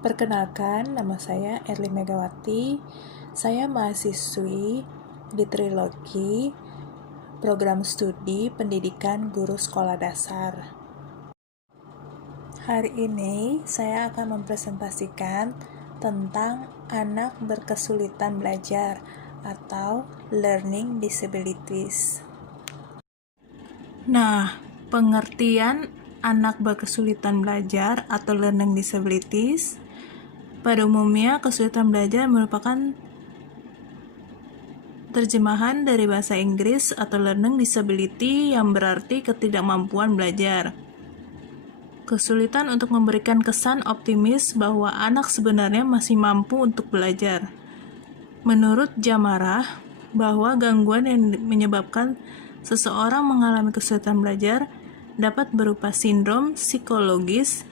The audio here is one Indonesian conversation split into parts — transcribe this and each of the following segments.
Perkenalkan, nama saya Erli Megawati. Saya mahasiswi di Trilogi, Program Studi Pendidikan Guru Sekolah Dasar. Hari ini saya akan mempresentasikan tentang anak berkesulitan belajar atau learning disabilities. Nah, pengertian anak berkesulitan belajar atau learning disabilities pada umumnya kesulitan belajar merupakan terjemahan dari bahasa Inggris atau learning disability yang berarti ketidakmampuan belajar. Kesulitan untuk memberikan kesan optimis bahwa anak sebenarnya masih mampu untuk belajar. Menurut Jamarah, bahwa gangguan yang menyebabkan seseorang mengalami kesulitan belajar dapat berupa sindrom psikologis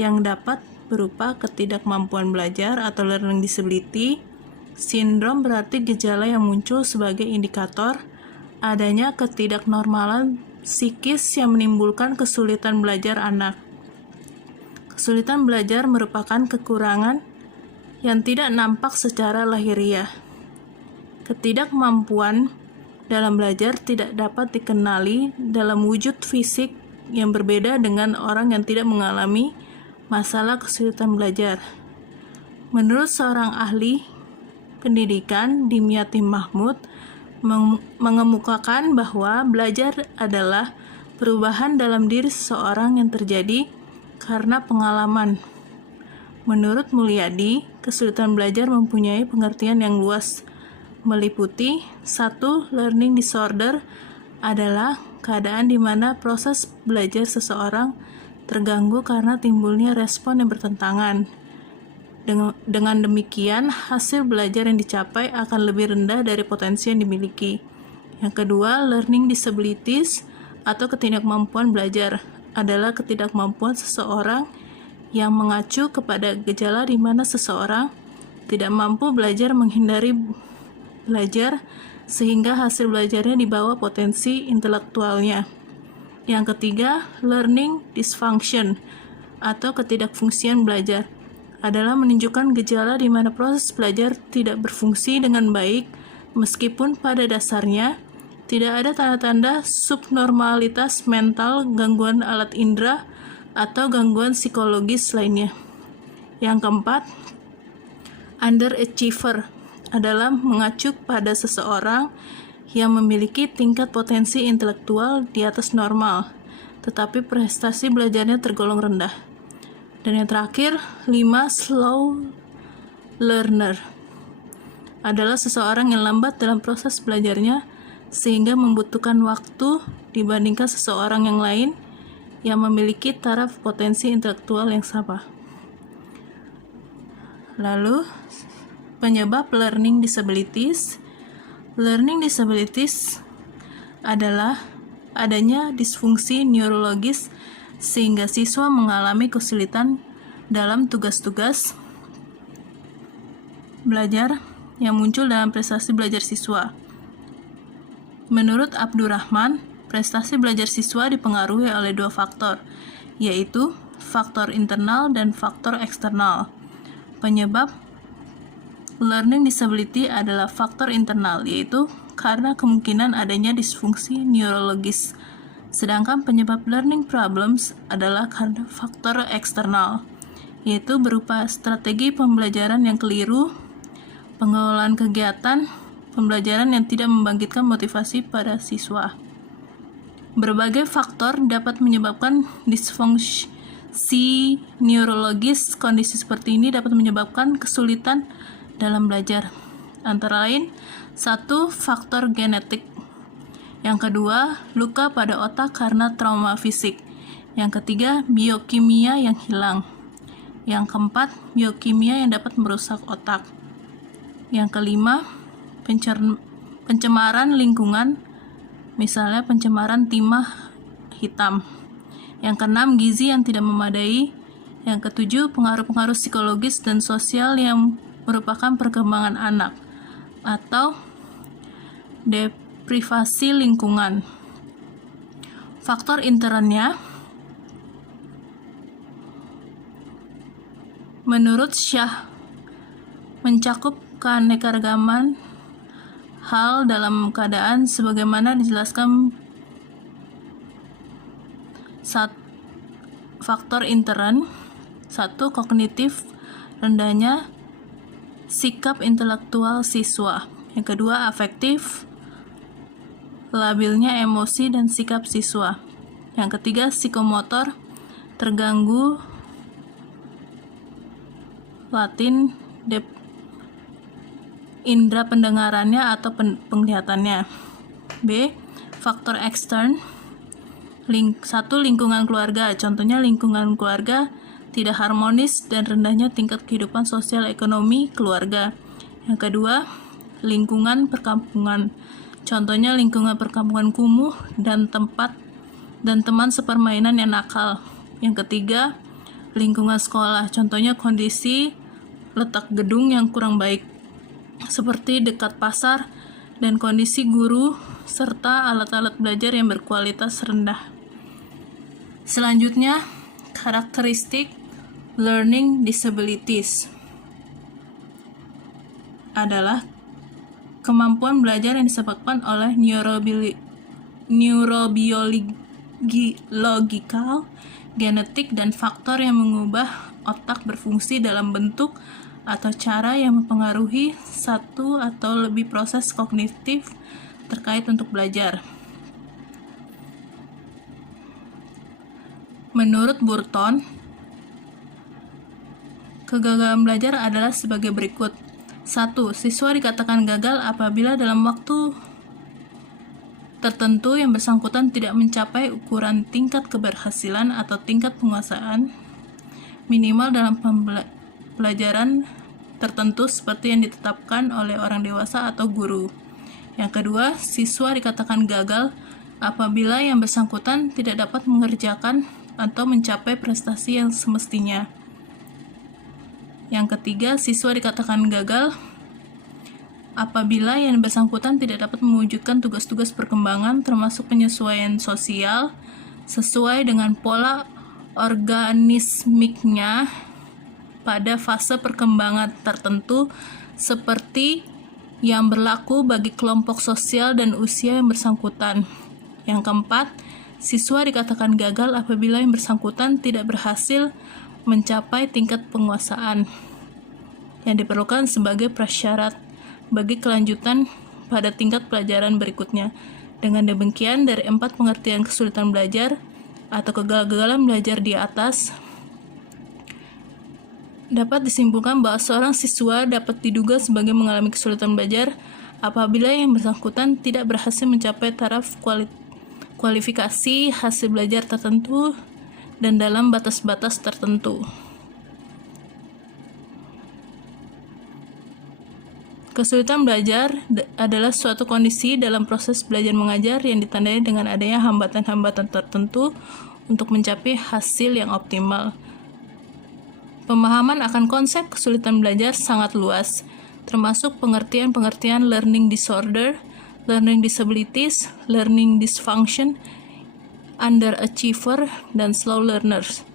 yang dapat berupa ketidakmampuan belajar atau learning disability. Sindrom berarti gejala yang muncul sebagai indikator adanya ketidaknormalan psikis yang menimbulkan kesulitan belajar anak. Kesulitan belajar merupakan kekurangan yang tidak nampak secara lahiriah. Ketidakmampuan dalam belajar tidak dapat dikenali dalam wujud fisik yang berbeda dengan orang yang tidak mengalami masalah kesulitan belajar. Menurut seorang ahli pendidikan, Dimyati Mahmud, mengemukakan bahwa belajar adalah perubahan dalam diri seseorang yang terjadi karena pengalaman. Menurut Mulyadi, kesulitan belajar mempunyai pengertian yang luas, meliputi 1. Learning disorder adalah keadaan di mana proses belajar seseorang terganggu karena timbulnya respon yang bertentangan. Dengan demikian, hasil belajar yang dicapai akan lebih rendah dari potensi yang dimiliki. Yang kedua, learning disabilities atau ketidakmampuan belajar adalah ketidakmampuan seseorang yang mengacu kepada gejala di mana seseorang tidak mampu belajar menghindari belajar sehingga hasil belajarnya di bawah potensi intelektualnya. Yang ketiga, learning dysfunction atau ketidakfungsian belajar adalah menunjukkan gejala di mana proses belajar tidak berfungsi dengan baik meskipun pada dasarnya tidak ada tanda-tanda subnormalitas mental, gangguan alat indera, atau gangguan psikologis lainnya. Yang keempat, underachiever adalah mengacu pada seseorang yang memiliki tingkat potensi intelektual di atas normal, tetapi prestasi belajarnya tergolong rendah. Dan yang terakhir, 5. Slow learner adalah seseorang yang lambat dalam proses belajarnya sehingga membutuhkan waktu dibandingkan seseorang yang lain yang memiliki taraf potensi intelektual yang sama. Lalu, penyebab learning disabilities. Learning disabilities adalah adanya disfungsi neurologis sehingga siswa mengalami kesulitan dalam tugas-tugas belajar yang muncul dalam prestasi belajar siswa. Menurut Abdurrahman, prestasi belajar siswa dipengaruhi oleh 2 faktor, yaitu faktor internal dan faktor eksternal. Penyebab learning disability adalah faktor internal, yaitu karena kemungkinan adanya disfungsi neurologis. Sedangkan penyebab learning problems adalah karena faktor eksternal, yaitu berupa strategi pembelajaran yang keliru, pengelolaan kegiatan pembelajaran yang tidak membangkitkan motivasi pada siswa. Berbagai faktor dapat menyebabkan disfungsi neurologis. Kondisi seperti ini dapat menyebabkan kesulitan dalam belajar, antara lain 1. Faktor genetik. Yang kedua, luka pada otak karena trauma fisik. Yang ketiga, biokimia yang hilang. Yang keempat, biokimia yang dapat merusak otak. Yang kelima, pencemaran lingkungan, misalnya pencemaran timah hitam. Yang keenam, gizi yang tidak memadai. Yang ketujuh, pengaruh-pengaruh psikologis dan sosial yang merupakan perkembangan anak atau deprivasi lingkungan. Faktor internalnya menurut Shah mencakup keanekaragaman hal dalam keadaan sebagaimana dijelaskan faktor intern. 1. Kognitif, rendahnya sikap intelektual siswa. Yang kedua, afektif, labilnya emosi dan sikap siswa. Yang ketiga, psikomotor, terganggu, Latin indera pendengarannya atau penglihatannya. B. Faktor ekstern. 1. Lingkungan keluarga. Contohnya lingkungan keluarga tidak harmonis dan rendahnya tingkat kehidupan sosial ekonomi keluarga. Yang kedua, lingkungan perkampungan. Contohnya lingkungan perkampungan kumuh dan teman sepermainan yang nakal. Yang ketiga, lingkungan sekolah. Contohnya kondisi letak gedung yang kurang baik, seperti dekat pasar, dan kondisi guru serta alat-alat belajar yang berkualitas rendah. Selanjutnya, karakteristik learning disabilities adalah kemampuan belajar yang disebabkan oleh neurobiological, genetik, dan faktor yang mengubah otak berfungsi dalam bentuk atau cara yang mempengaruhi satu atau lebih proses kognitif terkait untuk belajar. Menurut Burton, kegagalan belajar adalah sebagai berikut. 1. Siswa dikatakan gagal apabila dalam waktu tertentu yang bersangkutan tidak mencapai ukuran tingkat keberhasilan atau tingkat penguasaan minimal dalam pelajaran tertentu seperti yang ditetapkan oleh orang dewasa atau guru. Yang kedua, siswa dikatakan gagal apabila yang bersangkutan tidak dapat mengerjakan atau mencapai prestasi yang semestinya. Yang ketiga, siswa dikatakan gagal apabila yang bersangkutan tidak dapat mewujudkan tugas-tugas perkembangan termasuk penyesuaian sosial sesuai dengan pola organismiknya pada fase perkembangan tertentu seperti yang berlaku bagi kelompok sosial dan usia yang bersangkutan. Yang keempat, siswa dikatakan gagal apabila yang bersangkutan tidak berhasil mencapai tingkat penguasaan yang diperlukan sebagai prasyarat bagi kelanjutan pada tingkat pelajaran berikutnya. Dengan demikian, dari 4 pengertian kesulitan belajar atau kegagalan belajar di atas, dapat disimpulkan bahwa seorang siswa dapat diduga sebagai mengalami kesulitan belajar apabila yang bersangkutan tidak berhasil mencapai taraf kualifikasi hasil belajar tertentu dan dalam batas-batas tertentu. Kesulitan belajar adalah suatu kondisi dalam proses belajar mengajar yang ditandai dengan adanya hambatan-hambatan tertentu untuk mencapai hasil yang optimal. Pemahaman akan konsep kesulitan belajar sangat luas, termasuk pengertian-pengertian learning disorder, learning disabilities, learning dysfunction, underachiever, dan slow learners.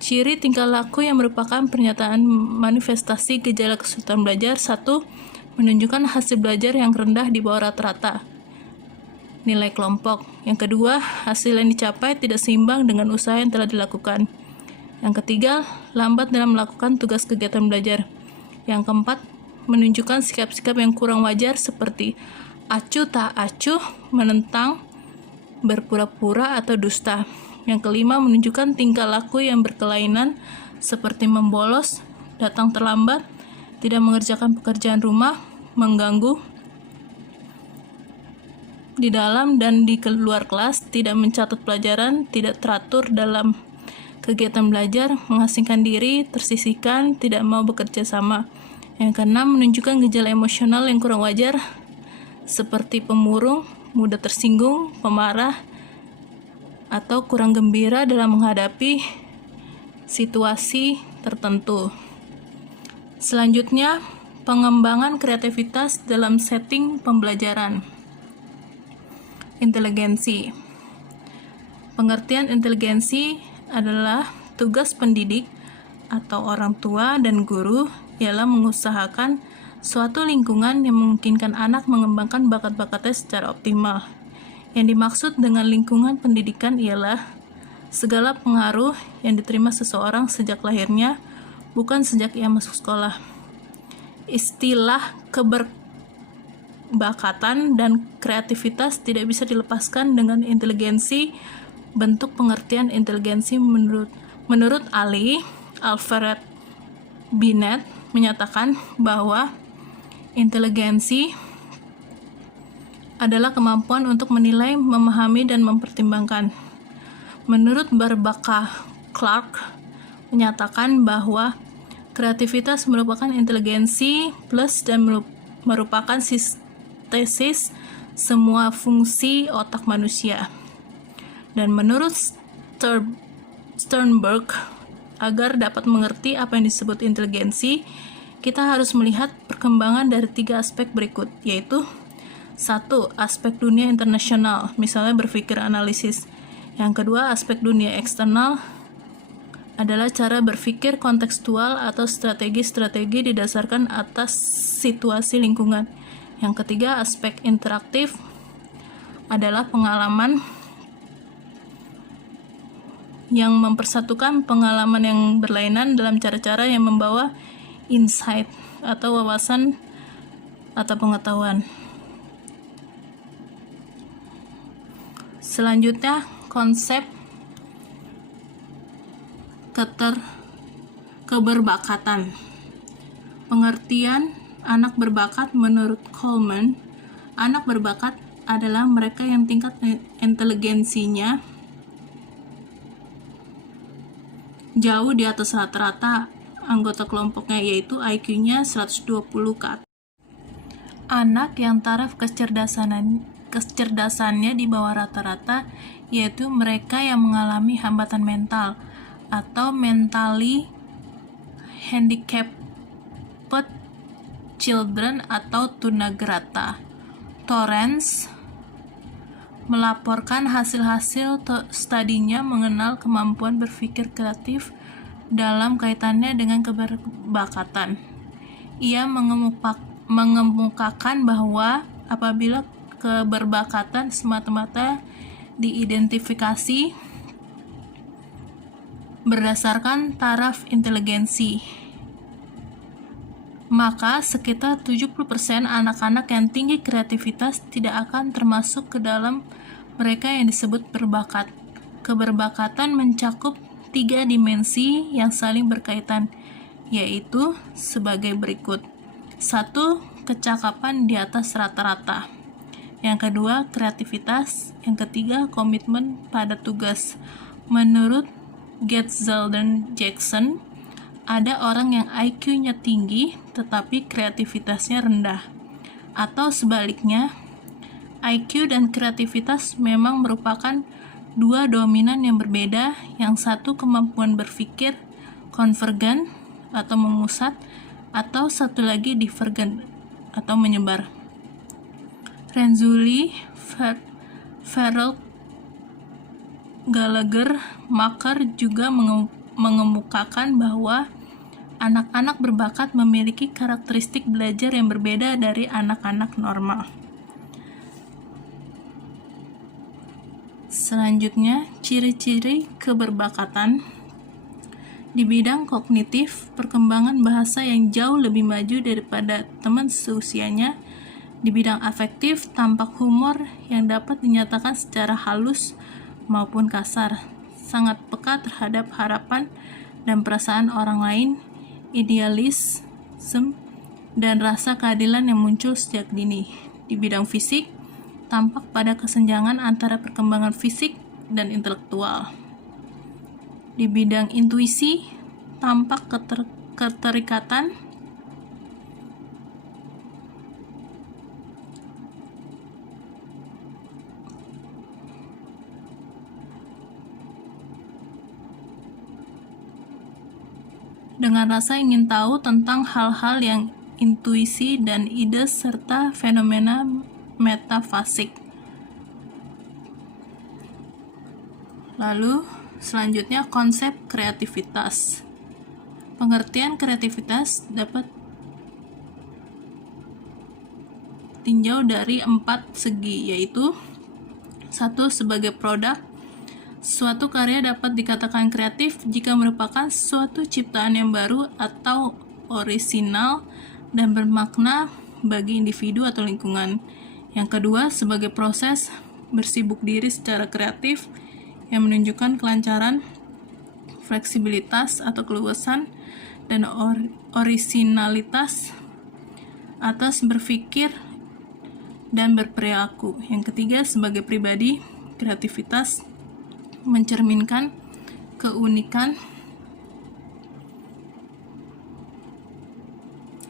Ciri tingkah laku yang merupakan pernyataan manifestasi gejala kesulitan belajar. 1. Menunjukkan hasil belajar yang rendah di bawah rata-rata nilai kelompok. Yang kedua, hasil yang dicapai tidak seimbang dengan usaha yang telah dilakukan. Yang ketiga, lambat dalam melakukan tugas kegiatan belajar. Yang keempat, menunjukkan sikap-sikap yang kurang wajar seperti acuh tak acuh, menentang, berpura-pura, atau dusta. Yang kelima, menunjukkan tingkah laku yang berkelainan seperti membolos, datang terlambat, tidak mengerjakan pekerjaan rumah, mengganggu di dalam dan di luar kelas, tidak mencatat pelajaran, tidak teratur dalam kegiatan belajar, mengasingkan diri, tersisihkan, tidak mau bekerja sama. Yang keenam, menunjukkan gejala emosional yang kurang wajar seperti pemurung, mudah tersinggung, pemarah, atau kurang gembira dalam menghadapi situasi tertentu. Selanjutnya, pengembangan kreativitas dalam setting pembelajaran. Inteligensi. Pengertian inteligensi adalah tugas pendidik atau orang tua dan guru ialah mengusahakan suatu lingkungan yang memungkinkan anak mengembangkan bakat-bakatnya secara optimal. Yang dimaksud dengan lingkungan pendidikan ialah segala pengaruh yang diterima seseorang sejak lahirnya, bukan sejak ia masuk sekolah. Istilah keberbakatan dan kreativitas tidak bisa dilepaskan dengan inteligensi. Bentuk pengertian inteligensi menurut Alfred Binet menyatakan bahwa inteligensi adalah kemampuan untuk menilai, memahami, dan mempertimbangkan. Menurut Barbara Clark menyatakan bahwa kreativitas merupakan inteligensi plus dan merupakan sintesis semua fungsi otak manusia. Dan menurut Sternberg, agar dapat mengerti apa yang disebut inteligensi, kita harus melihat perkembangan dari 3 aspek berikut, yaitu 1. Aspek dunia internasional, misalnya berpikir analisis. Yang kedua, aspek dunia eksternal adalah cara berpikir kontekstual atau strategi-strategi didasarkan atas situasi lingkungan. Yang ketiga, aspek interaktif adalah pengalaman yang mempersatukan pengalaman yang berlainan dalam cara-cara yang membawa insight atau wawasan atau pengetahuan. Selanjutnya, konsep keberbakatan. Pengertian anak berbakat menurut Coleman, anak berbakat adalah mereka yang tingkat inteligensinya jauh di atas rata-rata anggota kelompoknya, yaitu IQ-nya 120 ke atas. Anak yang taraf kecerdasannya di bawah rata-rata, yaitu mereka yang mengalami hambatan mental atau mentally handicapped children atau tunagrata. Torrance melaporkan hasil-hasil studinya mengenal kemampuan berpikir kreatif dalam kaitannya dengan keberbakatan. Ia mengemukakan bahwa apabila keberbakatan semata-mata diidentifikasi berdasarkan taraf inteligensi, maka sekitar 70% anak-anak yang tinggi kreativitas tidak akan termasuk ke dalam mereka yang disebut berbakat. Keberbakatan mencakup 3 dimensi yang saling berkaitan, yaitu sebagai berikut. 1. Kecakapan di atas rata-rata. Yang kedua, kreativitas. Yang ketiga, komitmen pada tugas. Menurut Getzel dan Jackson, ada orang yang IQ-nya tinggi tetapi kreativitasnya rendah. Atau sebaliknya, IQ dan kreativitas memang merupakan 2 dominan yang berbeda, yang satu kemampuan berpikir konvergen atau memusat, atau satu lagi divergen atau menyebar. Renzulli, Farrell, Gallagher, Maker juga mengemukakan bahwa anak-anak berbakat memiliki karakteristik belajar yang berbeda dari anak-anak normal. Selanjutnya, ciri-ciri keberbakatan. Di bidang kognitif, perkembangan bahasa yang jauh lebih maju daripada teman seusianya. Di bidang afektif, tampak humor yang dapat dinyatakan secara halus maupun kasar, sangat peka terhadap harapan dan perasaan orang lain, idealisme, dan rasa keadilan yang muncul sejak dini. Di bidang fisik, tampak pada kesenjangan antara perkembangan fisik dan intelektual. Di bidang intuisi, tampak keterikatan dengan rasa ingin tahu tentang hal-hal yang intuisi dan ide serta fenomena metafisik. Lalu selanjutnya konsep kreativitas. Pengertian kreativitas dapat tinjau dari 4 segi, yaitu 1. Sebagai produk, suatu karya dapat dikatakan kreatif jika merupakan suatu ciptaan yang baru atau orisinal dan bermakna bagi individu atau lingkungan. Yang kedua, sebagai proses bersibuk diri secara kreatif yang menunjukkan kelancaran, fleksibilitas atau keluasan, dan orisinalitas atas berpikir dan berperilaku. Yang ketiga, sebagai pribadi, kreativitas mencerminkan keunikan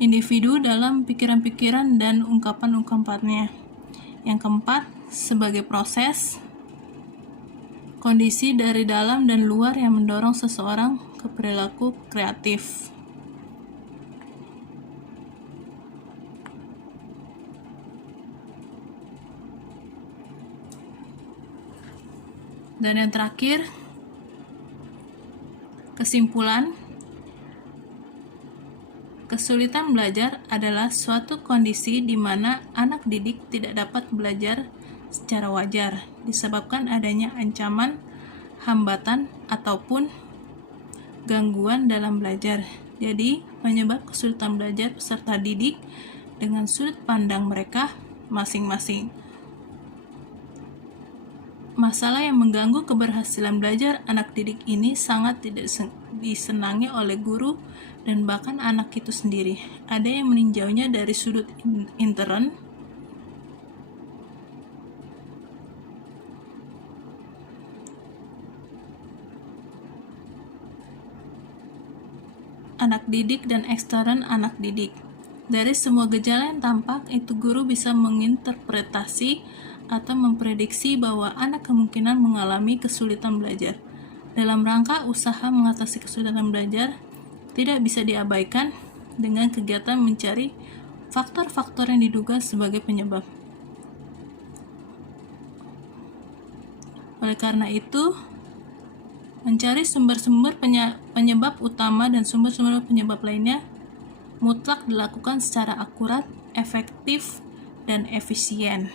individu dalam pikiran-pikiran dan ungkapan-ungkapannya. Yang keempat, sebagai proses, kondisi dari dalam dan luar yang mendorong seseorang ke perilaku kreatif. Dan yang terakhir, kesimpulan, kesulitan belajar adalah suatu kondisi di mana anak didik tidak dapat belajar secara wajar disebabkan adanya ancaman, hambatan, ataupun gangguan dalam belajar. Jadi, penyebab kesulitan belajar peserta didik dengan sudut pandang mereka masing-masing. Masalah yang mengganggu keberhasilan belajar anak didik ini sangat tidak disenangi oleh guru dan bahkan anak itu sendiri. Ada yang meninjaunya dari sudut intern, anak didik dan ekstern anak didik. Dari semua gejala yang tampak, itu guru bisa menginterpretasi atau memprediksi bahwa anak kemungkinan mengalami kesulitan belajar. Dalam rangka usaha mengatasi kesulitan belajar, tidak bisa diabaikan dengan kegiatan mencari faktor-faktor yang diduga sebagai penyebab. Oleh karena itu, mencari sumber-sumber penyebab utama dan sumber-sumber penyebab lainnya mutlak dilakukan secara akurat, efektif, dan efisien.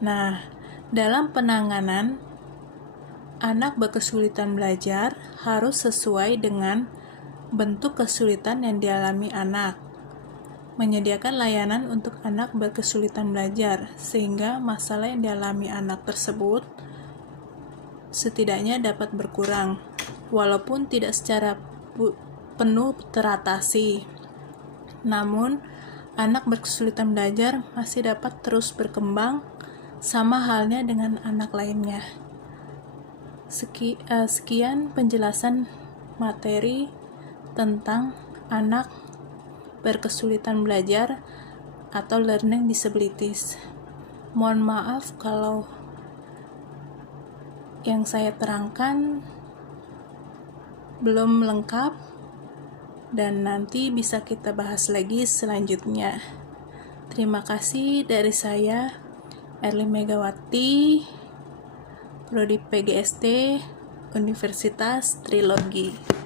Nah, dalam penanganan anak berkesulitan belajar harus sesuai dengan bentuk kesulitan yang dialami anak. Menyediakan layanan untuk anak berkesulitan belajar sehingga masalah yang dialami anak tersebut setidaknya dapat berkurang, walaupun tidak secara penuh teratasi. Namun, anak berkesulitan belajar masih dapat terus berkembang sama halnya dengan anak lainnya. Sekian penjelasan materi tentang anak berkesulitan belajar atau learning disabilities. Mohon maaf kalau yang saya terangkan belum lengkap dan nanti bisa kita bahas lagi selanjutnya. Terima kasih dari saya, Erlin Megawati, Prodi PGSD, Universitas Trilogi.